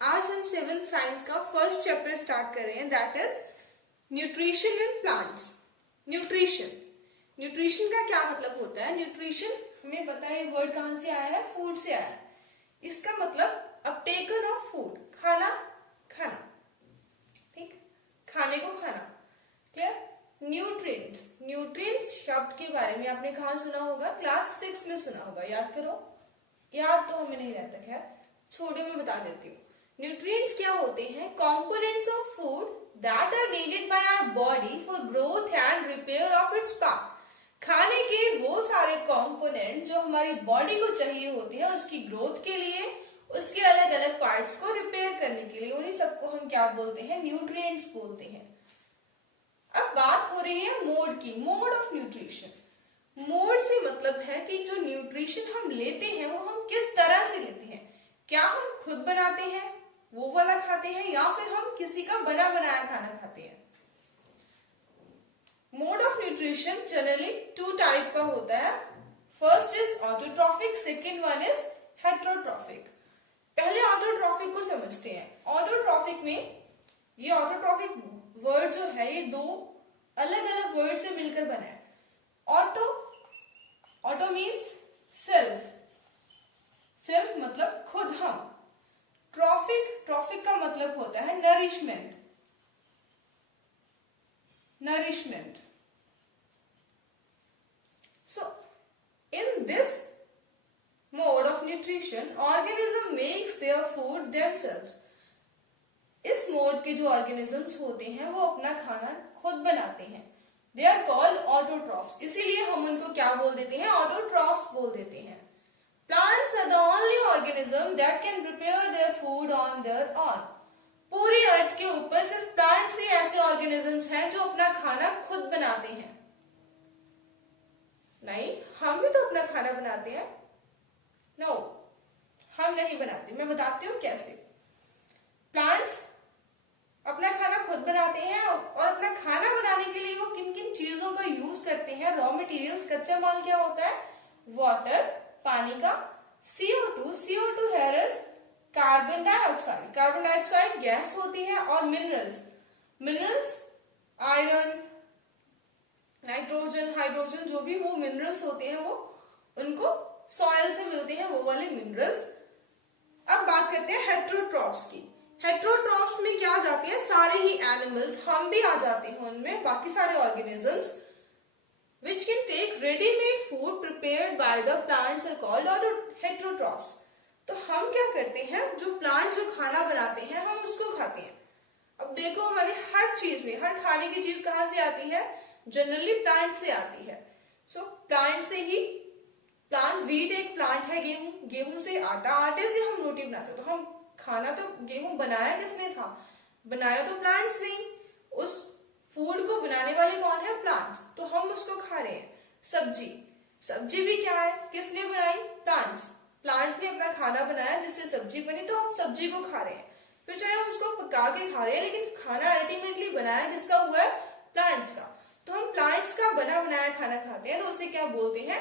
आज हम 7th science का फर्स्ट चैप्टर स्टार्ट कर रहे हैं, that is nutrition in plants. Nutrition nutrition का क्या मतलब होता है? न्यूट्रिशन हमें पता है वर्ड कहां से आया है, फूड से आया है। इसका मतलब अपटेकन ऑफ फूड, खाना खाना, ठीक, खाने को खाना, क्लियर। न्यूट्रिएंट्स, न्यूट्रिएंट्स शब्द के बारे में आपने कहा सुना होगा, क्लास 6 में सुना होगा, याद करो। याद तो हमें नहीं रहता, खैर छोड़ो, मैं बता देती हूँ। न्यूट्रिएंट्स क्या होते हैं? Components of food that are needed by our body for growth and repair of its part. खाने के वो सारे कंपोनेंट जो हमारी बॉडी को चाहिए होते हैं उसकी ग्रोथ के लिए, उसके अलग अलग पार्ट्स को रिपेयर करने के लिए, उन्हीं सबको हम क्या बोलते हैं? न्यूट्रिएंट्स बोलते हैं। अब बात हो रही है मोड की, मोड ऑफ न्यूट्रिशन। मोड से मतलब है कि जो न्यूट्रिशन हम लेते हैं वो हम किस तरह से लेते हैं। क्या हम खुद बनाते हैं वो वाला खाते हैं, या फिर हम किसी का बना बनाया खाना खाते हैं। Mode of nutrition generally 2 type का होता है। First is autotrophic, second one is heterotrophic. पहले ऑटोट्रॉफिक को समझते हैं। ऑटोट्रॉफिक में, ये ऑटोट्रॉफिक वर्ड जो है ये 2 अलग अलग वर्ड से मिलकर बना है। ऑटो मीन्स सेल्फ, सेल्फ मतलब खुद, हम। ट्रॉफिक का मतलब होता है nourishment, nourishment. So, in this mode of nutrition, organism makes their food themselves. इस मोड के जो ऑर्गेनिजम्स होते हैं वो अपना खाना खुद बनाते हैं। They are called autotrophs. इसीलिए हम उनको क्या बोल देते हैं? autotrophs बोल देते हैं। Plants are the only organism that can prepare their food on their own. पूरी अर्थ के ऊपर सिर्फ प्लांट्स ही ऐसे ऑर्गेनिजम्स हैं जो अपना खाना खुद बनाते हैं। नहीं, हम भी तो अपना खाना बनाते हैं। नो, हम नहीं बनाते। मैं बताती हूँ कैसे। प्लांट्स अपना खाना खुद बनाते हैं, और अपना खाना बनाने के लिए वो किन किन चीजों का यूज करते हैं। रॉ मटेरियल्स, कच्चा माल क्या होता है? वाटर, पानी का, CO2 here is carbon dioxide, carbon dioxide gas होती है, और मिनरल्स आयरन, नाइट्रोजन, हाइड्रोजन, जो भी वो मिनरल्स होते हैं वो उनको सॉइल से मिलते हैं, वो वाले मिनरल्स। अब बात करते हैं हेट्रोट्रॉफ्स की। हेट्रोट्रॉफ्स में क्या आ जाते हैं? सारे ही एनिमल्स, हम भी आ जाते हैं उनमें, बाकी सारे organisms which can take ready-made food prepared by the plants are called heterotrophs. तो हम क्या करते हैं? जो प्लांट जो खाना बनाते हैं हम उसको खाते हैं। अब देखो हमारे हर चीज में, हर खाने की चीज कहाँ से आती है? जनरली प्लांट से आती है। सो प्लांट से ही, प्लांट, व्हीट एक प्लांट है, गेहूं से आटा, आटे से हम रोटी बनाते हैं। तो हम खाना तो, गेहूं बनाया किसने था? बनाया तो प्लांट्स ने। उस फूड को बनाने वाले कौन है? प्लांट्स। तो हम उसको खा रहे हैं। सब्जी भी क्या है? किसने बनाई? प्लांट्स ने अपना खाना बनाया जिससे सब्जी बनी, तो हम सब्जी को खा रहे हैं। फिर चाहे हम उसको पका के खा रहे हैं, लेकिन खाना अल्टीमेटली बनाया किसका हुआ है? प्लांट्स का। तो हम प्लांट्स का बना बनाया खाना खाते हैं, तो उसे क्या बोलते हैं?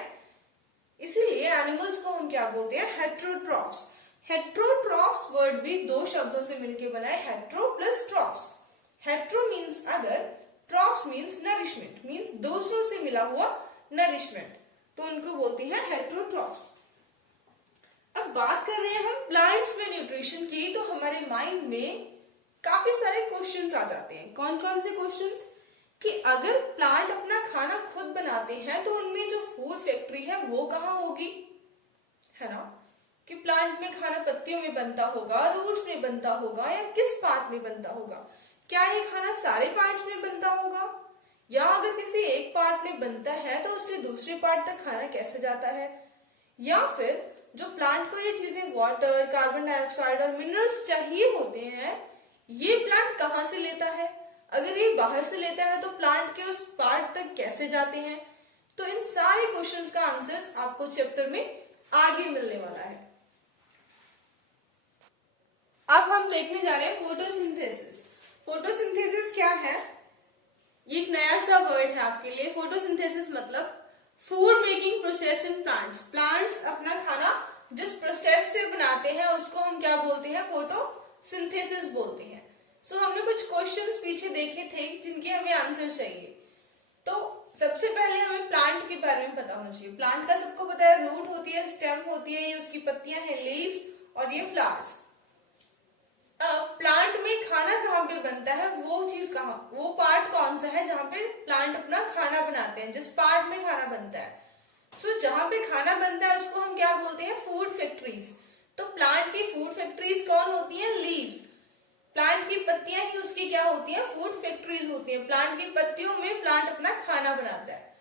इसीलिए एनिमल्स को हम क्या बोलते हैं? हेट्रोट्रॉफ्स। हेट्रोट्रॉफ्स वर्ड भी 2 शब्दों से मिलकर बना है, hetero plus troughs. Hetero means other, troughs means nourishment, means दूसरों से मिला हुआ नरिशमेंट, तो उनको बोलते हैं हेट्रोट्रॉफ्स। अब बात कर रहे हैं हम प्लांट्स में न्यूट्रिशन की, तो हमारे माइंड में काफी सारे क्वेश्चंस आ जाते हैं। कौन कौन से क्वेश्चंस? कि अगर प्लांट अपना खाना खुद बनाते हैं तो उनमें जो फूड फैक्ट्री है वो कहाँ होगी, है ना? कि प्लांट में खाना पत्तियों में बनता होगा, रूट्स में बनता होगा, या किस पार्ट में बनता होगा? क्या ये खाना सारे पार्ट्स में बनता होगा, या अगर किसी एक पार्ट में बनता है तो उससे दूसरे पार्ट तक खाना कैसे जाता है? या फिर जो प्लांट को ये चीजें, वाटर, कार्बन डाइऑक्साइड और मिनरल्स चाहिए होते हैं, ये प्लांट कहाँ से लेता है? अगर ये बाहर से लेता है तो प्लांट के उस पार्ट तक कैसे जाते हैं? तो इन सारे क्वेश्चंस का आंसर्स आपको चैप्टर में आगे मिलने वाला है। अब हम देखने जा रहे हैं फोटोसिंथेसिस। फोटोसिंथेसिस क्या है? ये एक नया सा वर्ड है आपके लिए। फोटोसिंथेसिस मतलब food making process in plants. Plants अपना खाना जिस प्रोसेस से बनाते हैं उसको हम क्या बोलते हैं? फोटो सिंथेसिस बोलते हैं। सो हमने कुछ क्वेश्चंस पीछे देखे थे जिनके हमें आंसर चाहिए। तो सबसे पहले हमें प्लांट के बारे में पता होना चाहिए। प्लांट का सबको पता है, रूट होती है, स्टेम होती है, ये उसकी पत्तियां हैं, लीव्स, और ये फ्लावर्स। अब प्लांट में खाना कहाँ पे बनता है, वो चीज कहाँ, वो पार्ट कौन सा है जहाँ पे प्लांट अपना खाना बनाते हैं, जिस पार्ट में खाना बनता है। सो जहाँ पे खाना बनता है उसको हम क्या बोलते हैं, फूड फैक्ट्रीज। तो प्लांट की फूड फैक्ट्रीज कौन होती हैं, लीव्स। प्लांट की पत्तियां ही उसकी क्या होती हैं, फूड फैक्ट्रीज होती हैं। प्लांट की पत्तियों में प्लांट अपना खाना बनाता है।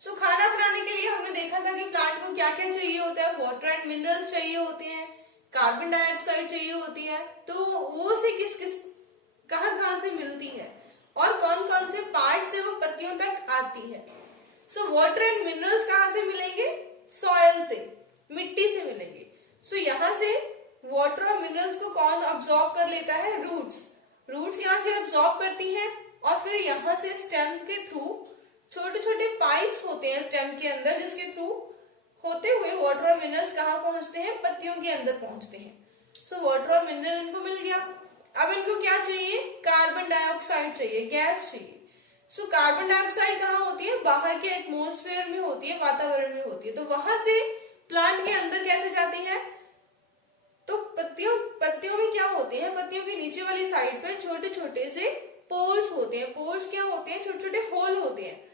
सो खाना बनाने के लिए हमने देखा था कि प्लांट को क्या क्या चाहिए होता है, वाटर एंड मिनरल्स चाहिए होते हैं, कार्बन डाइऑक्साइड चाहिए होती है। तो वो से किस किस कहाँ से मिलती है और कौन कौन से पार्ट से वो पत्तियों तक आती है। सो वाटर एंड मिनरल्स कहाँ से मिलेंगे, सॉयल से, मिट्टी से मिलेंगे। सो यहाँ से वाटर और मिनरल्स को कौन अब्सॉर्ब कर लेता है, रूट्स यहाँ से अब्सॉर्ब करती हैं, और फिर यहाँ से स्टेम के थ्रू छोटे छोटे पाइप्स होते हैं स्टेम के अंदर, जिसके थ्रू होते हुए वाटर और मिनरल्स कहाँ पहुंचते हैं, पत्तियों के अंदर पहुंचते हैं। सो वाटर और मिनरल इनको मिल गया। अब इनको क्या चाहिए, कार्बन डाइऑक्साइड चाहिए, गैस चाहिए। सो कार्बन डाइऑक्साइड कहाँ होती है, बाहर के एटमॉस्फेयर में होती है, वातावरण में होती है। तो वहां से प्लांट के अंदर कैसे जाती है, तो पत्तियों में क्या होते हैं, पत्तियों के नीचे वाली साइड पे छोटे छोटे से पोर्स होते हैं। पोर्स क्या होते हैं, छोटे छोटे होल होते हैं।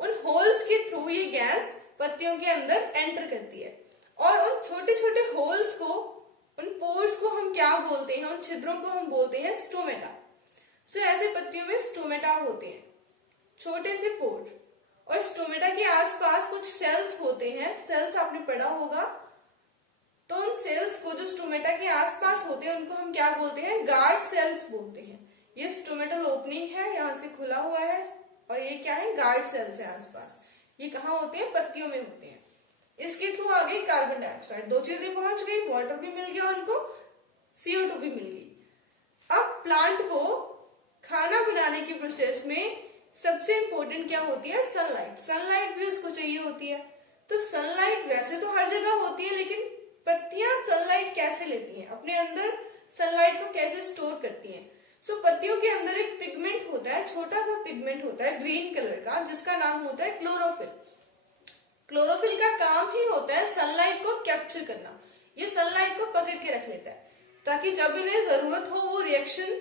उन होल्स के थ्रू ये गैस पत्तियों के अंदर एंटर करती है, और उन छोटे छोटे होल्स को, उन पोर्स को हम क्या बोलते हैं, उन छिद्रों को हम बोलते हैं स्टोमेटा। सो ऐसे पत्तियों में स्टोमेटा होते हैं, छोटे से पोर। और स्टोमेटा के आसपास कुछ सेल्स होते हैं, सेल्स आपने पढ़ा होगा। तो उन सेल्स को जो स्टोमेटा के आसपास होते हैं उनको हम क्या बोलते हैं, गार्ड सेल्स बोलते हैं। ये स्टोमेटल ओपनिंग है, यहाँ से खुला हुआ है, और ये क्या है, गार्ड सेल्स है आसपास। ये कहाँ होते हैं, पत्तियों में होते हैं। इसके थ्रू आ गई कार्बन डाइऑक्साइड, दो चीजें पहुंच गई, वाटर भी मिल गया उनको, CO2 भी मिल गई। अब प्लांट को खाना बनाने की प्रोसेस में सबसे इंपॉर्टेंट क्या होती है, सनलाइट। सनलाइट भी उसको चाहिए होती है। तो सनलाइट वैसे तो हर जगह होती है, लेकिन पत्तियां सनलाइट कैसे लेती हैं, अपने अंदर सनलाइट को कैसे स्टोर करती हैं। सो पत्तियों के अंदर एक पिगमेंट होता है, छोटा सा पिगमेंट होता है ग्रीन कलर का, जिसका नाम होता है क्लोरोफिल। क्लोरोफिल का काम ही होता है सनलाइट को कैप्चर करना। ये सनलाइट को पकड़ के रख लेता है, ताकि जब इन्हें जरूरत हो वो रिएक्शन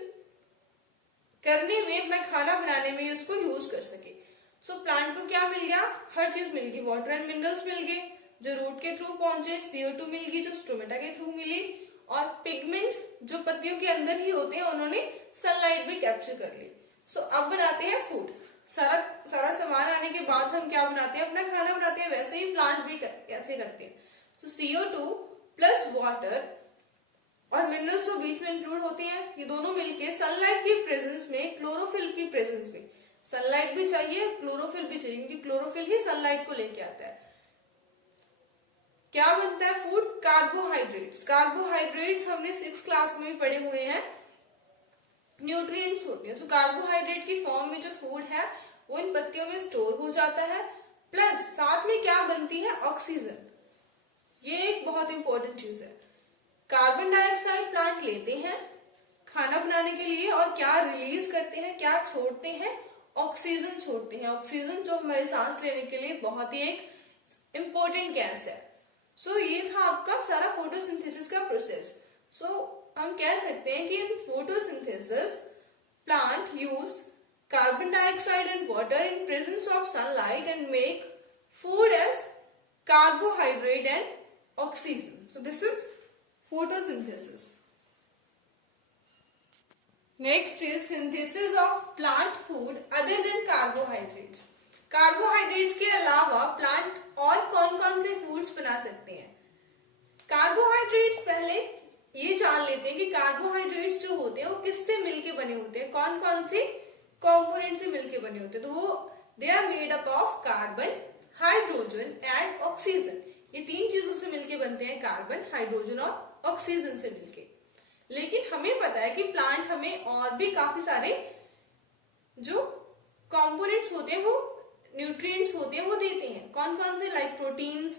करने में, अपना खाना बनाने में उसको यूज कर सके। सो प्लांट को क्या मिल गया, हर चीज मिल गई। वाटर एंड मिनरल्स मिल गए जो रूट के थ्रू पहुंचे, CO2 मिल गई जो स्टोमेटा के थ्रू मिली, और पिगमेंट्स जो पत्तियों के अंदर ही होते हैं उन्होंने सनलाइट भी कैप्चर कर ली। सो अब बनाते हैं फूड। सारा सामान आने के बाद हम क्या बनाते हैं, अपना खाना बनाते हैं। वैसे ही प्लांट भी कैसे करते हैं। सो CO2 प्लस वाटर और मिनरल्स जो बीच में इंक्लूड होते हैं, ये दोनों मिलके सनलाइट की प्रेजेंस में, क्लोरोफिल की प्रेजेंस में, सनलाइट भी चाहिए, क्लोरोफिल भी चाहिए, क्योंकि क्लोरोफिल ही सनलाइट को लेके आता है। क्या बनता है फूड, कार्बोहाइड्रेट्स। कार्बोहाइड्रेट्स हमने 6th क्लास में भी पढ़े हुए हैं, न्यूट्रिएंट्स होते हैं। सो कार्बोहाइड्रेट की फॉर्म में जो फूड है वो इन पत्तियों में स्टोर हो जाता है। प्लस साथ में क्या बनती है, ऑक्सीजन। ये एक बहुत इंपॉर्टेंट चीज है। कार्बन डाइऑक्साइड प्लांट लेते हैं खाना बनाने के लिए, और क्या रिलीज करते हैं, क्या छोड़ते हैं, ऑक्सीजन छोड़ते हैं। ऑक्सीजन जो हमारे सांस लेने के लिए बहुत ही एक इंपॉर्टेंट गैस है। सो ये था आपका सारा फोटोसिंथेसिस का प्रोसेस। सो हम कह सकते हैं कि in photosynthesis plant use carbon dioxide and water in presence of sunlight and make food as carbohydrate and oxygen. So this is photosynthesis. Next is synthesis of plant food other than carbohydrates. Carbohydrates के अलावा plant और कौन कौन से foods बना सकते हैं. Carbohydrates पहले ये जान लेते हैं कि कार्बोहाइड्रेट्स जो होते हैं वो किससे मिलके बने होते हैं, कौन कौन से कंपोनेंट से मिलके बने होते हैं. तो वो they are made up of carbon, hydrogen and oxygen. ये तीन चीजों से मिलके बनते हैं, कार्बन, हाइड्रोजन और ऑक्सीजन से मिलके. लेकिन हमें पता है कि प्लांट हमें और भी काफी सारे जो कंपोनेंट्स होते हैं, वो न्यूट्रिएंट्स होते हैं, वो देते हैं. कौन कौन से, लाइक प्रोटीन्स,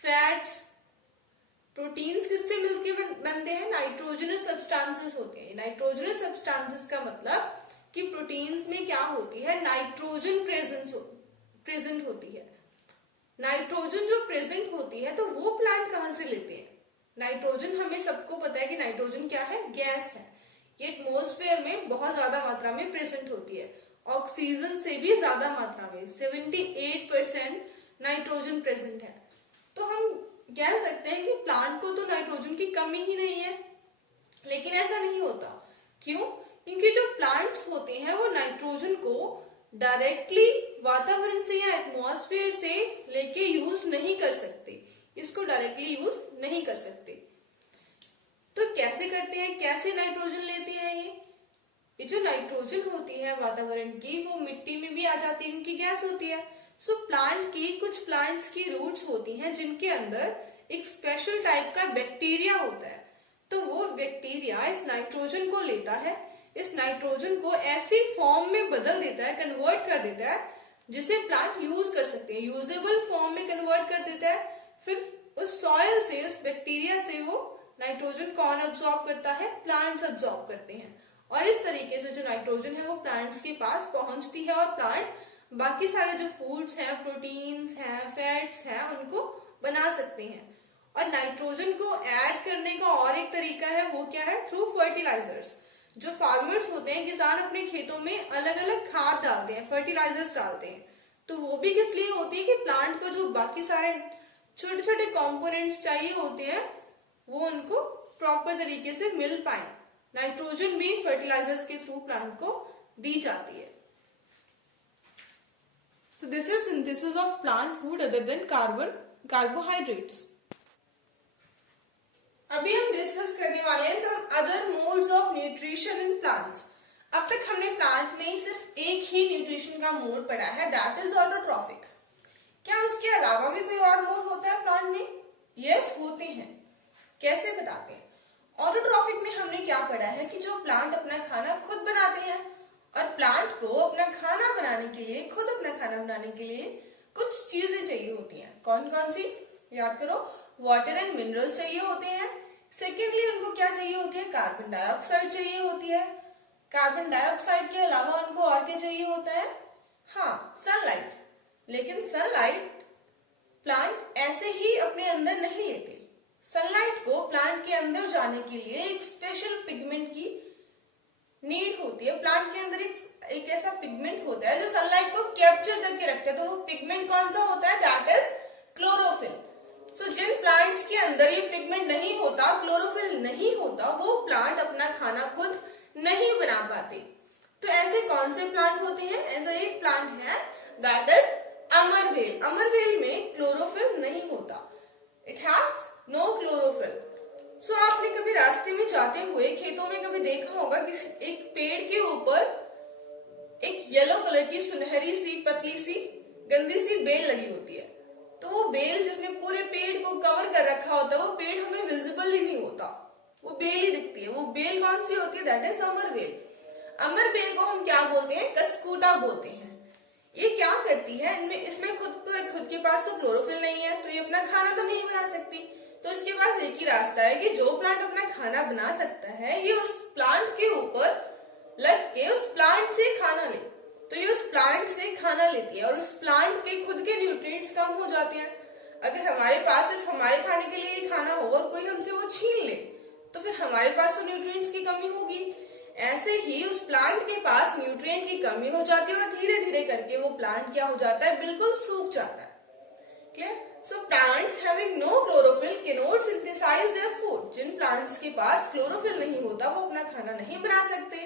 फैट्स, प्रोटीन्स किससे मिलके बनते हैं? नाइट्रोजनस सब्सटेंसेस होते हैं। नाइट्रोजनस सब्सटेंसेस का मतलब कि प्रोटीन्स में क्या होती है, नाइट्रोजन प्रेजेंट होती है। नाइट्रोजन जो प्रेजेंट होती है तो वो प्लांट कहाँ से लेते हैं? नाइट्रोजन हमें सबको पता है कि नाइट्रोजन क्या है, गैस है। ये एटमॉस्फेयर में बहुत ज्यादा मात्रा में प्रेजेंट होती है, ऑक्सीजन से भी ज्यादा मात्रा में 78% नाइट्रोजन प्रेजेंट है। तो हम कह सकते हैं कि प्लांट को तो नाइट्रोजन की कमी ही नहीं है, लेकिन ऐसा नहीं होता। क्यों? क्योंकि जो प्लांट्स होते हैं वो नाइट्रोजन को डायरेक्टली वातावरण से या एटमॉस्फेयर से लेके यूज नहीं कर सकते, इसको डायरेक्टली यूज नहीं कर सकते। तो कैसे करते हैं, कैसे नाइट्रोजन लेते हैं? ये जो नाइट्रोजन होती है वातावरण की, वो मिट्टी में भी आ जाती है, उनकी गैस होती है। सो कुछ प्लांट्स की रूट्स होती हैं जिनके अंदर एक स्पेशल टाइप का बैक्टीरिया होता है। तो वो बैक्टीरिया इस नाइट्रोजन को लेता है, इस नाइट्रोजन को ऐसी फॉर्म में बदल देता है, कन्वर्ट कर देता है, जिसे प्लांट यूज कर सकते हैं, यूजेबल फॉर्म में कन्वर्ट कर देता है। फिर उस सॉइल से, उस बैक्टीरिया से वो नाइट्रोजन कौन अब्सॉर्ब करता है? प्लांट्स अब्सॉर्ब करते हैं। और इस तरीके से जो नाइट्रोजन है वो प्लांट्स के पास पहुंचती है, और प्लांट बाकी सारे जो फूड्स हैं, प्रोटीन्स हैं, फैट्स हैं, उनको बना सकते हैं। और नाइट्रोजन को ऐड करने का और एक तरीका है, वो क्या है? Through fertilisers. जो फार्मर्स होते हैं, किसान अपने खेतों में अलग अलग खाद डालते हैं, फर्टिलाइजर्स डालते हैं। तो वो भी किस लिए होती है? कि प्लांट को जो बाकी सारे छोटे छोटे कंपोनेंट्स चाहिए होते हैं वो उनको प्रॉपर तरीके से मिल पाए। नाइट्रोजन भी फर्टिलाइजर्स के थ्रू प्लांट को दी जाती है। So this is synthesis of plant food other than carbohydrates. अभी हम डिस्कस करने वाले हैं some other modes of nutrition in plants. अब तक हमने प्लांट में सिर्फ एक ही न्यूट्रिशन का मोड पढ़ा है, दैट इज ऑटोट्रॉफिक। क्या उसके अलावा भी कोई और मोड होता है प्लांट में? यस, होते हैं। कैसे बताते हैं? ऑटोट्रॉफिक में हमने क्या पढ़ा है कि जो प्लांट अपना खाना खुद बनाते हैं, और प्लांट को अपना खाना बनाने के लिए, खुद अपना खाना बनाने के लिए कुछ चीजें चाहिए होती हैं। कौन कौन सी? याद करो, वाटर एंड मिनरल्स चाहिए होते हैं। सेकेंडली उनको क्या चाहिए होती है? कार्बन डाइऑक्साइड चाहिए होती है। कार्बन डाइऑक्साइड के अलावा उनको और क्या चाहिए होता है? हाँ, सनलाइट। लेकिन सनलाइट प्लांट ऐसे ही अपने अंदर नहीं लेते। सनलाइट को प्लांट के अंदर जाने के लिए एक स्पेशल पिगमेंट की नीड होती है। प्लांट के अंदर एक ऐसा पिगमेंट होता है जो सनलाइट को कैप्चर करके रखता है। तो वो पिगमेंट कौन सा होता है? That is chlorophyll. सो जिन प्लांट्स के अंदर ये पिगमेंट नहीं होता, क्लोरोफिल नहीं होता, वो प्लांट अपना खाना खुद नहीं बना पाते। तो ऐसे कौन से प्लांट होते हैं? ऐसा एक प्लांट है दैट इज अमरवेल। अमरवेल में क्लोरोफिल नहीं होता, इट हैज नो क्लोरोफिल। सो आपने कभी रास्ते में जाते हुए खेतों में कभी देखा होगा कि एक पेड़ के ऊपर एक येलो कलर की सुनहरी सी पतली सी गंदी सी बेल लगी होती है। तो वो बेल जिसने पूरे पेड़ को कवर कर रखा होता है, वो पेड़ हमें विजिबल ही नहीं होता, वो बेल ही दिखती है। वो बेल कौन सी होती है? दैट इज अमर बेल। अमर बेल को हम क्या बोलते हैं? कस्कूटा बोलते हैं। ये क्या करती है? इसमें खुद के पास तो क्लोरोफिल नहीं है, तो ये अपना खाना तो नहीं बना सकती। तो इसके पास एक ही रास्ता है कि जो प्लांट अपना खाना बना सकता है, ये उस प्लांट के ऊपर लग के उस प्लांट से खाना ले। तो ये उस प्लांट से खाना लेती है, और उस प्लांट के खुद के न्यूट्रिएंट्स कम हो जाते हैं। अगर हमारे पास सिर्फ हमारे खाने के लिए खाना हो और कोई हमसे वो छीन ले, तो फिर हमारे पास तो न्यूट्रिएंट्स की कमी होगी। ऐसे ही उस प्लांट के पास न्यूट्रिएंट की कमी हो जाती है, और धीरे धीरे करके वो प्लांट क्या हो जाता है? बिल्कुल सूख जाता है। Clear? So plants having no chlorophyll cannot synthesize their food. जिन प्लांट्स के पास क्लोरोफिल नहीं होता, वो अपना खाना नहीं बना सकते।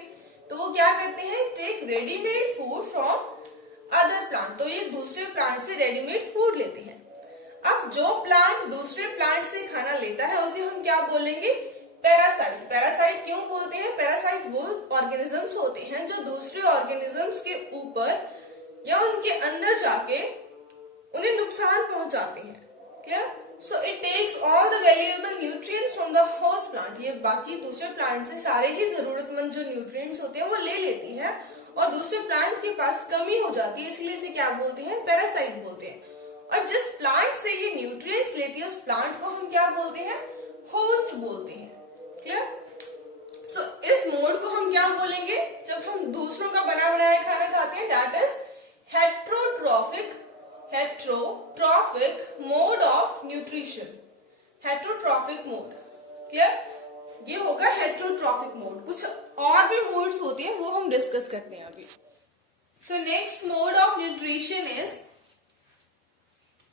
तो वो क्या करते हैं? Take readymade food from other plant. तो ये दूसरे प्लांट से रेडीमेड फूड लेते हैं। अब जो प्लांट दूसरे प्लांट से खाना लेता है उसे हम क्या बोलेंगे? पैरासाइट। पैरासाइट क्यों बोलते हैं? पैरासाइट वो ऑर्गेनिजम्स होते हैं जो दूसरे ऑर्गेनिजम्स के ऊपर या उनके अंदर जाके उन्हें नुकसान पहुंचाते हैं। Clear? So it takes all the valuable nutrients from the host plant. ये बाकी दूसरे प्लांट से सारे ही जरूरतमंद जो न्यूट्रिएंट्स होते हैं वो ले लेती है, और दूसरे प्लांट के पास कमी हो जाती है, इसलिए इसे क्या बोलते हैं? पैरासाइट बोलते हैं। और जिस प्लांट से ये न्यूट्रिएंट्स लेती है, उस प्लांट को हम क्या बोलते हैं? होस्ट बोलते हैं। क्लियर? सो इस मोड को हम क्या बोलेंगे? जब हम दूसरों का बना बनाया खाना खाते हैं, that is heterotrophic mode of nutrition. Heterotrophic mode. Clear? ये होगा हेट्रोट्रॉफिक मोड। कुछ और भी मोड्स होते हैं, वो हम डिस्कस करते हैं अभी। So next mode of nutrition is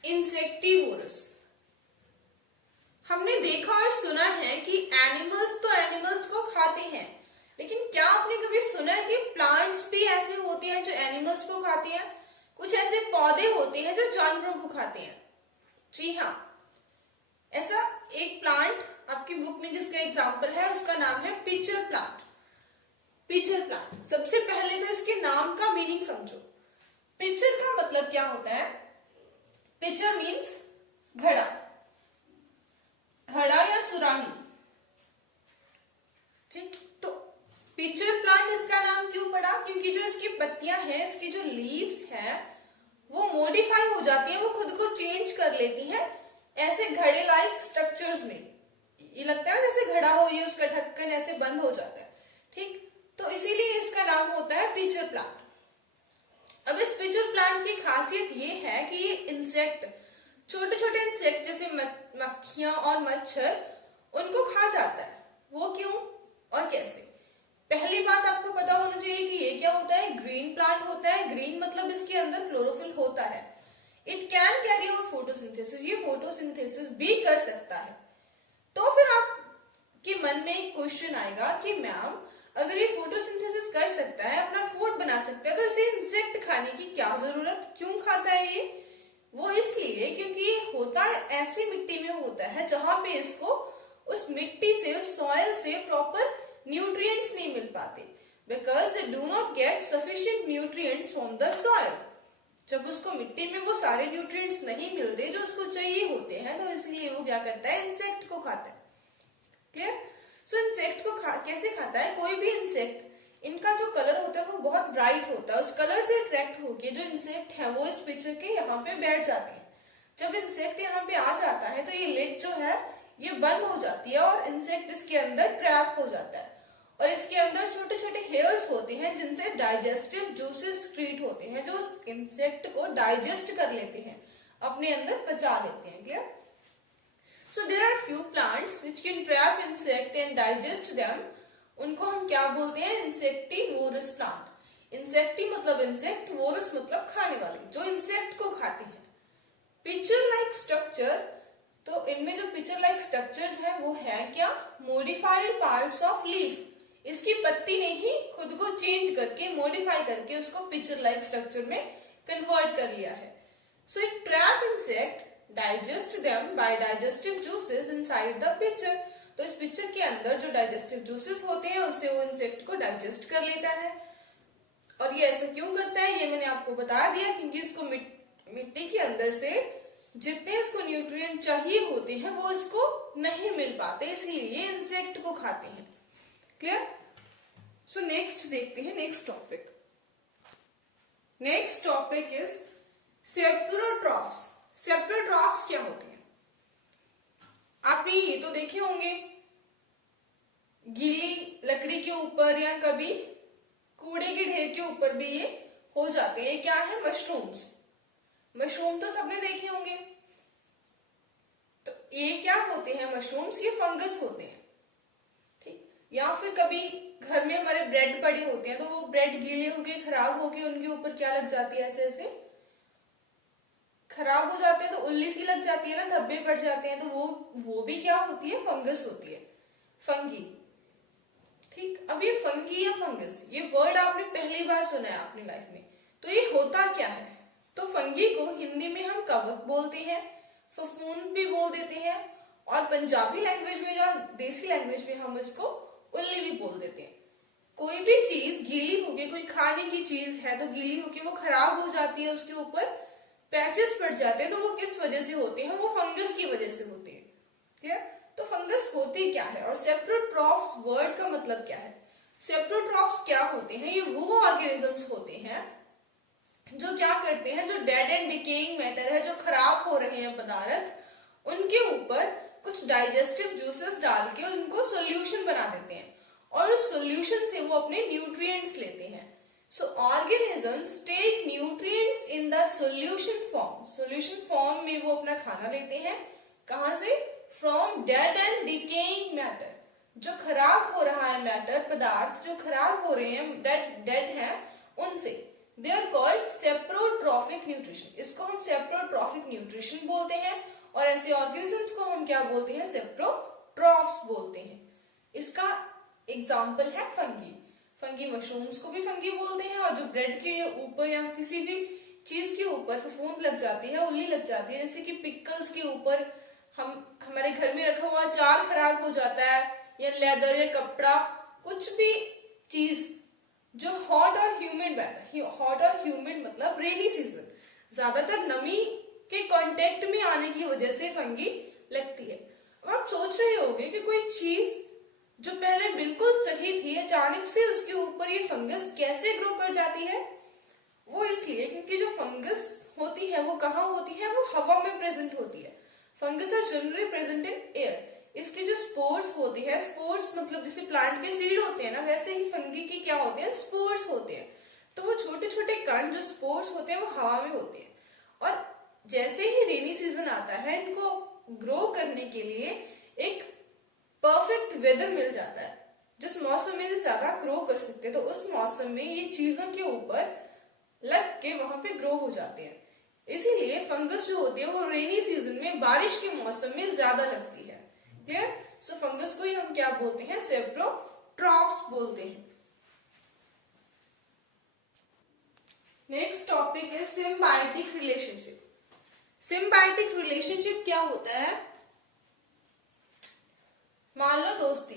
insectivorous. हमने देखा और सुना है कि एनिमल्स तो एनिमल्स को खाते हैं, लेकिन क्या आपने कभी सुना है कि प्लांट्स भी ऐसे होते हैं जो एनिमल्स को खाते हैं? कुछ ऐसे पौधे होते हैं जो जानवरों को खाते हैं। जी हाँ, ऐसा एक प्लांट आपकी बुक में जिसका एग्जाम्पल है उसका नाम है पिचर प्लांट। पिचर प्लांट, सबसे पहले तो इसके नाम का मीनिंग समझो। पिचर का मतलब क्या होता है? पिचर मीन्स घड़ा, घड़ा या सुराही। ठीक, तो पिचर प्लांट इसका नाम क्यों पड़ा? क्योंकि जो इसकी पत्तियां हैं, इसकी जो लीव्स हैं, वो मॉडिफाई हो जाती हैं, वो खुद को चेंज कर लेती हैं ऐसे घड़े लाइक स्ट्रक्चर्स में। ये लगता है जैसे घड़ा हो, ये उसका ढक्कन ऐसे बंद हो जाता है। ठीक, तो इसीलिए इसका नाम होता है पिचर प्लांट। अब इस पिचर प्लांट की खासियत ये है कि ये इंसेक्ट, छोटे छोटे इंसेक्ट जैसे मक्खियां और मच्छर, उनको खा जाता है। वो क्यों और कैसे? पहली बात आपको पता होना चाहिए कि ये क्या होता है? ग्रीन प्लांट होता है। ग्रीन मतलब इसके अंदर क्लोरोफिल होता है। It can carry out photosynthesis, ये फोटोसिंथेसिस भी कर सकता है। तो फिर आपके मन में एक क्वेश्चन आएगा कि मैम, अगर ये फोटोसिंथेसिस कर सकता है, अपना फूड बना सकता है, तो इसे इंसेक्ट खाने की क्या जरूरत? क्यों खाता है ये? वो इसलिए क्योंकि ये होता ऐसी मिट्टी में होता है जहां पे इसको उस मिट्टी से, उस सॉइल से प्रॉपर न्यूट्रिएंट्स नहीं मिल पाते, because they do not gate sufficient nutrients from the soil. जब उसको मिट्टी में वो सारे न्यूट्रिएंट्स नहीं मिलते जो उसको चाहिए होते हैं, तो इसलिए वो क्या करता है? इंसेक्ट को खाता है। क्लियर? सो इंसेक्ट को कैसे खाता है? कोई भी इंसेक्ट, इनका जो कलर होता है वो बहुत ब्राइट होता है। उस कलर से अट्रैक्ट होके जो इंसेक्ट है वो इस पिक्चर के यहाँ पे बैठ जाते हैं। जब इंसेक्ट यहाँ पे आ जाता है तो ये लिड जो है ये बंद हो जाती है और इंसेक्ट इसके अंदर ट्रैप हो जाता है। और इसके अंदर छोटे छोटे हेयर्स होते हैं जिनसे डाइजेस्टिव जूसेस क्रिएट होते हैं, जो इंसेक्ट को डाइजेस्ट कर लेते हैं, अपने अंदर पचा लेते हैं। Clear? So there are few plants which can trap insect and digest them. उनको हम क्या बोलते हैं? Insectivorous plant. इंसेक्टी मतलब इंसेक्ट, वोरस मतलब खाने वाले, जो इंसेक्ट को खाते हैं। पिचर लाइक स्ट्रक्चर, तो इनमें जो पिचर लाइक स्ट्रक्चर्स हैं वो है क्या? Modified parts of leaf. इसकी पत्ती ने ही खुद को चेंज करके, मॉडिफाई करके उसको पिचर लाइक स्ट्रक्चर में कन्वर्ट कर लिया है। So it trap insect, digest them by digestive juices inside the pitcher. तो इस पिक्चर के अंदर जो डाइजेस्टिव जूसेस होते हैं उससे वो इंसेक्ट को डाइजेस्ट कर लेता है। और ये ऐसा क्यों करता है ये मैंने आपको बता दिया, क्योंकि इसको मिट्टी के अंदर से जितने इसको न्यूट्रिएंट चाहिए होते हैं वो इसको नहीं मिल पाते, इसलिए ये इंसेक्ट को खाते हैं। क्लियर? सो नेक्स्ट देखते हैं next topic. Next topic is saprotrophs. Saprotrophs क्या होते हैं? आपने ये तो देखे होंगे, गीली लकड़ी के ऊपर या कभी कूड़े के ढेर के ऊपर भी ये हो जाते हैं। क्या है? मशरूम्स। मशरूम तो सबने देखे होंगे। तो ये क्या होते हैं? मशरूम्स, ये फंगस होते हैं। ठीक, या फिर कभी घर में हमारे ब्रेड पड़े होते हैं तो वो ब्रेड गीले होके खराब होके उनके ऊपर क्या लग जाती है? ऐसे ऐसे खराब हो जाते हैं तो उल्ली सी लग जाती है ना, धब्बे पड़ जाते हैं, तो वो भी क्या होती है? फंगस होती है, फंगी। ठीक, अब ये फंगी या फंगस, ये वर्ड आपने पहली बार सुना है अपनी लाइफ में। तो ये होता क्या है? तो फंगी को हिंदी में हम कवक बोलते हैं, फफूंद भी बोल देते हैं, और पंजाबी लैंग्वेज में या देसी लैंग्वेज में हम इसको उल्ली भी बोल देते हैं। कोई भी चीज गीली होके, कोई खाने की चीज है तो गीली होके वो खराब हो जाती है, उसके ऊपर पैचेस पड़ जाते हैं, तो वो किस वजह से होते हैं? वो फंगस की वजह से होते हैं। क्लियर? तो फंगस होती क्या है और सेप्रोट्रॉफ्स वर्ड का मतलब क्या है? सेप्रोट्रॉफ्स क्या होते हैं? ये वो ऑर्गेनिजम्स होते हैं जो क्या करते हैं, जो डेड एंड डिकेइंग मैटर है, जो खराब हो रहे हैं पदार्थ, उनके ऊपर कुछ डाइजेस्टिव जूसेस डाल के उनको सोल्यूशन बना देते हैं और उस सोल्यूशन से वो अपने न्यूट्रिएंट्स लेते हैं। So organisms take nutrients in the solution form. Solution form में वो अपना खाना लेते हैं कहां से? From dead and decaying matter. जो खराब हो रहा है मैटर, पदार्थ जो खराब हो रहे हैं, डेड हैं, उनसे। They are called saprotrophic nutrition. इसको हम सेप्रोट्रॉफिक न्यूट्रिशन बोलते हैं और ऐसे ऑर्गेनिजम्स को हम क्या बोलते हैं? सेप्रोट्रॉफ्स बोलते हैं। इसका एग्जाम्पल है फंगी। फंगी मशरूम्स को भी फंगी बोलते हैं, और जो ब्रेड के ऊपर या किसी भी चीज के ऊपर फफूंद लग जाती है, उल्ली लग जाती है, जैसे कि पिकल्स के ऊपर हमारे घर में रखा हुआ अचार खराब हो जाता है, या लेदर या कपड़ा, कुछ भी चीज जो हॉट और ह्यूमिड वेदर, हॉट और ह्यूमिड मतलब रेनी सीजन, ज्यादातर नमी के कांटेक्ट में आने की वजह से फंगी लगती है। अब आप सोच रहे होंगे कि कोई चीज जो पहले बिल्कुल सही थी, अचानक से उसके ऊपर ये फंगस कैसे ग्रो कर जाती है? वो इसलिए क्योंकि जो फंगस होती है वो कहाँ होती है? वो हवा में प्रेजेंट होती है। Fungus are generally present in air. इसके जो स्पोर्स होती है, स्पोर्स मतलब जैसे प्लांट के सीड होते हैं ना, वैसे ही फंगी की क्या होते हैं? स्पोर्स होते हैं। तो वो छोटे छोटे कण जो स्पोर्स होते हैं वो हवा में होते हैं, और जैसे ही रेनी सीजन आता है इनको ग्रो करने के लिए एक परफेक्ट वेदर मिल जाता है, जिस मौसम में ज्यादा ग्रो कर सकते हैं। तो उस मौसम में ये चीजों के ऊपर लग के वहां पे ग्रो हो जाते हैं। इसीलिए फंगस जो होती है वो रेनी सीजन में, बारिश के मौसम में ज्यादा लगती है। क्लियर? सो फंगस को ही हम क्या बोलते हैं? सेप्रोट्रॉफ्स बोलते हैं। नेक्स्ट टॉपिक है सिम्बायोटिक रिलेशनशिप। सिम्बायोटिक रिलेशनशिप क्या होता है? मान लो दोस्ती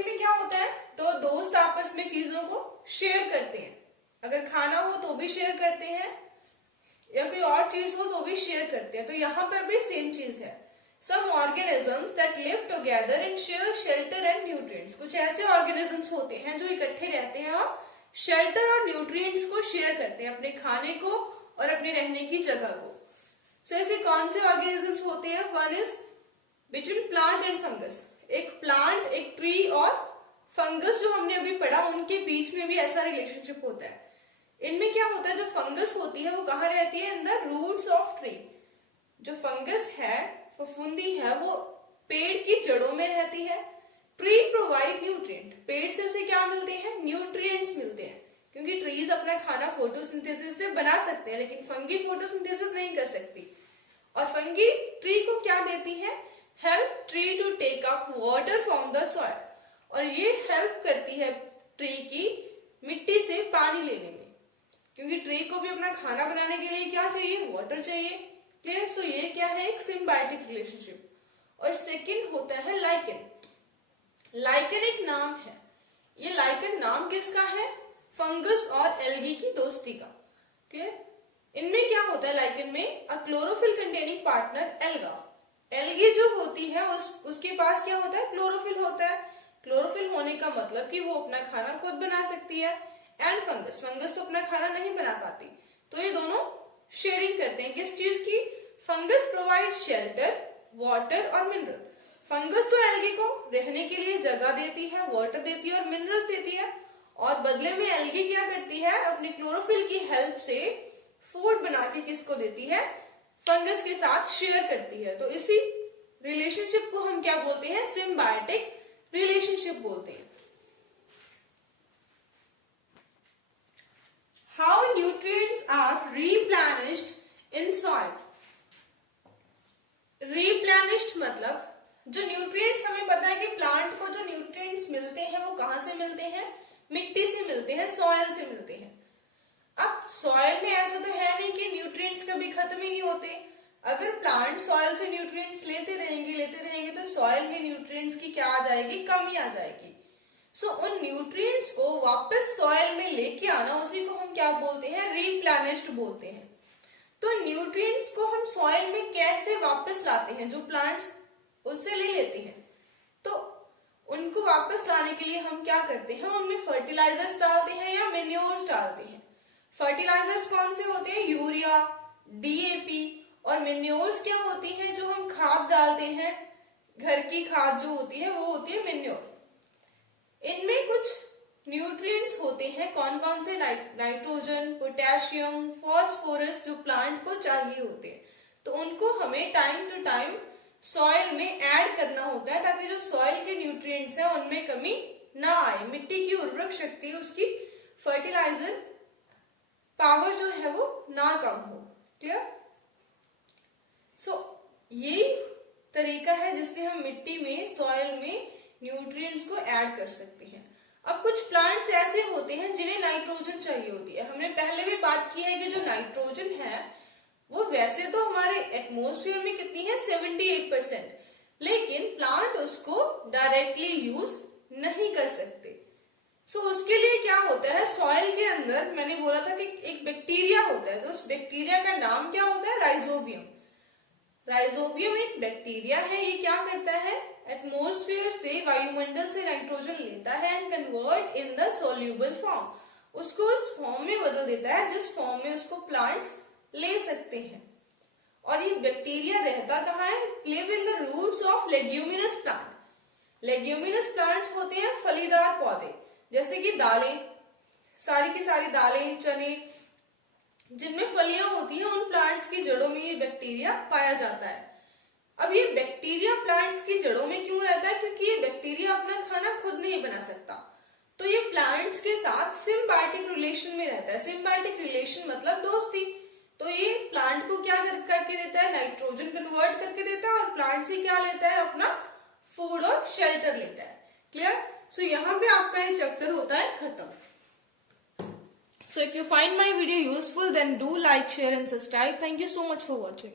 में क्या होता है? तो दोस्त आपस में चीजों को शेयर करते हैं। अगर खाना हो तो भी शेयर करते हैं, या कोई और चीज हो तो भी शेयर करते हैं। तो यहाँ पर भी सेम चीज है। Some organisms that live together and share shelter and nutrients. कुछ ऐसे ऑर्गेनिजम्स होते हैं जो इकट्ठे रहते हैं और शेल्टर और न्यूट्रिएंट्स को शेयर करते हैं, अपने खाने को और अपने रहने की जगह को। सो ऐसे कौन से ऑर्गेनिजम्स होते हैं? One is between plant and fungus. एक प्लांट, एक ट्री और फंगस जो हमने अभी पढ़ा, उनके बीच में भी ऐसा रिलेशनशिप होता है। इनमें क्या होता है? जो फंगस होती है वो कहाँ रहती है? In the roots of tree. जो फंगस है, फफूंदी है, वो पेड़ की जड़ों में रहती है। Tree provide nutrient. पेड़ से उसे क्या मिलते हैं? न्यूट्रिएंट्स मिलते हैं, क्योंकि ट्रीज अपना खाना फोटोसिंथेसिस से बना सकते हैं, लेकिन फंगी फोटोसिंथेसिस नहीं कर सकती। और फंगी ट्री को क्या देती है? Help tree to take up water from the soil. और ये हेल्प करती है ट्री की मिट्टी से पानी लेने में, क्योंकि ट्री को भी अपना खाना बनाने के लिए क्या चाहिए? वाटर चाहिए। क्लियर? सो ये क्या है? एक सिम्बायोटिक रिलेशनशिप। और सेकंड होता है लाइकेन। लाइकेन एक नाम है। ये लाइकेन नाम किसका है? फंगस और एल्गी की दोस्ती का। क्लियर? इनमें क्या होता है? लाइकेन में अ chlorophyll containing partner alga. Algae जो होती है उसके पास क्या होता है? क्लोरोफिल होता है। क्लोरोफिल होने का मतलब कि वो अपना खाना खुद बना सकती है। एंड फंगस तो अपना खाना नहीं बना पाती। तो ये दोनों शेयरिंग करते हैं किस चीज की? फंगस प्रोवाइड शेल्टर, वाटर और मिनरल। फंगस तो एल्गी को रहने के लिए जगह देती है, वाटर देती है और मिनरल्स देती है, और बदले में एल्गी क्या करती है? अपनी क्लोरोफिल की हेल्प से फूड बना के किसको देती है? फंगस के साथ शेयर करती है। तो इसी रिलेशनशिप को हम क्या बोलते हैं? सिम्बायोटिक रिलेशनशिप बोलते हैं। How nutrients are replenished in soil. Replenished मतलब जो न्यूट्रिएंट्स, हमें पता है कि प्लांट को जो न्यूट्रिएंट्स मिलते हैं वो कहां से मिलते हैं? मिट्टी से मिलते हैं, सॉइल से मिलते हैं। अब सॉइल में ऐसा तो है नहीं कि न्यूट्रिएंट्स कभी खत्म ही नहीं होते। अगर प्लांट सॉइल से न्यूट्रिएंट्स लेते रहेंगे तो सॉइल में न्यूट्रिएंट्स की क्या आ जाएगी? कमी आ जाएगी। सो उन न्यूट्रिएंट्स को वापस सॉइल में लेके आना, उसी को हम क्या बोलते हैं? रिप्लेनिश्ड बोलते हैं। तो न्यूट्रिएंट्स को हम सॉइल में कैसे वापस लाते हैं? जो प्लांट्स उससे ले लेते हैं, तो उनको वापस लाने के लिए हम क्या करते हैं? उनमें फर्टिलाइजर्स डालते हैं या मेन्योर्स डालते हैं। फर्टिलाइजर्स कौन से होते हैं? यूरिया, डीएपी और मेन्योर्स क्या होती हैं, जो हम खाद डालते हैं, घर की खाद जो होती है वो होती है मेन्योर। इनमें कुछ न्यूट्रिएंट्स होते हैं, कौन कौन से, नाइट्रोजन, पोटेशियम, फास्फोरस, जो प्लांट को चाहिए होते हैं। तो उनको हमें टाइम टू टाइम सॉइल में ऐड करना होता है, ताकि जो सॉइल के न्यूट्रिएंट्स हैं उनमें कमी ना आए, मिट्टी की उर्वरक शक्ति, उसकी फर्टिलाइजर पावर जो है वो ना कम हो। क्लियर? सो यही तरीका है जिससे हम मिट्टी में, सॉइल में न्यूट्रिएंट्स को ऐड कर सकते हैं। अब कुछ प्लांट्स ऐसे होते हैं जिन्हें नाइट्रोजन चाहिए होती है। हमने पहले भी बात की है कि जो नाइट्रोजन है वो वैसे तो हमारे एटमॉस्फेयर में कितनी है, 78%, लेकिन प्लांट उसको डायरेक्टली यूज नहीं कर सकते। सो उसके लिए क्या होता है, सॉइल के अंदर मैंने बोला था कि एक बैक्टीरिया होता है, तो उस बैक्टीरिया का नाम क्या होता है, राइजोबियम। राइजोबियम एक बैक्टीरिया है, ये क्या करता है, एटमॉस्फेयर से, वायुमंडल से नाइट्रोजन लेता है and convert in the soluble form, उसको उस फॉर्म में बदल देता है जिस फॉर्म में उसको प्लांट्स ले सकते हैं। और ये बैक्टीरिया रहता कहाँ है, live in the roots of leguminous plant. Leguminous plants होते हैं फलीदार पौधे, जैसे कि दालें, सारी की सारी दालें, चने, जिनमें फलियां होती हैं, उन प्लांट्स की जड़ों में ये बैक्टीरिया पाया जाता है। अब ये बैक्टीरिया प्लांट्स की जड़ों में क्यों रहता है, क्योंकि ये बैक्टीरिया अपना खाना खुद नहीं बना सकता, तो ये प्लांट्स के साथ सिम्बायोटिक रिलेशन में रहता है। सिम्बायोटिक रिलेशन मतलब दोस्ती। तो ये प्लांट को क्या करके देता है, नाइट्रोजन कन्वर्ट करके देता है, और प्लांट से क्या लेता है, अपना फूड और शेल्टर लेता है। क्लियर? सो यहाँ पे आपका ये चैप्टर होता है खत्म। So if you find my video useful, then do like, share and subscribe. Thank you so much for watching.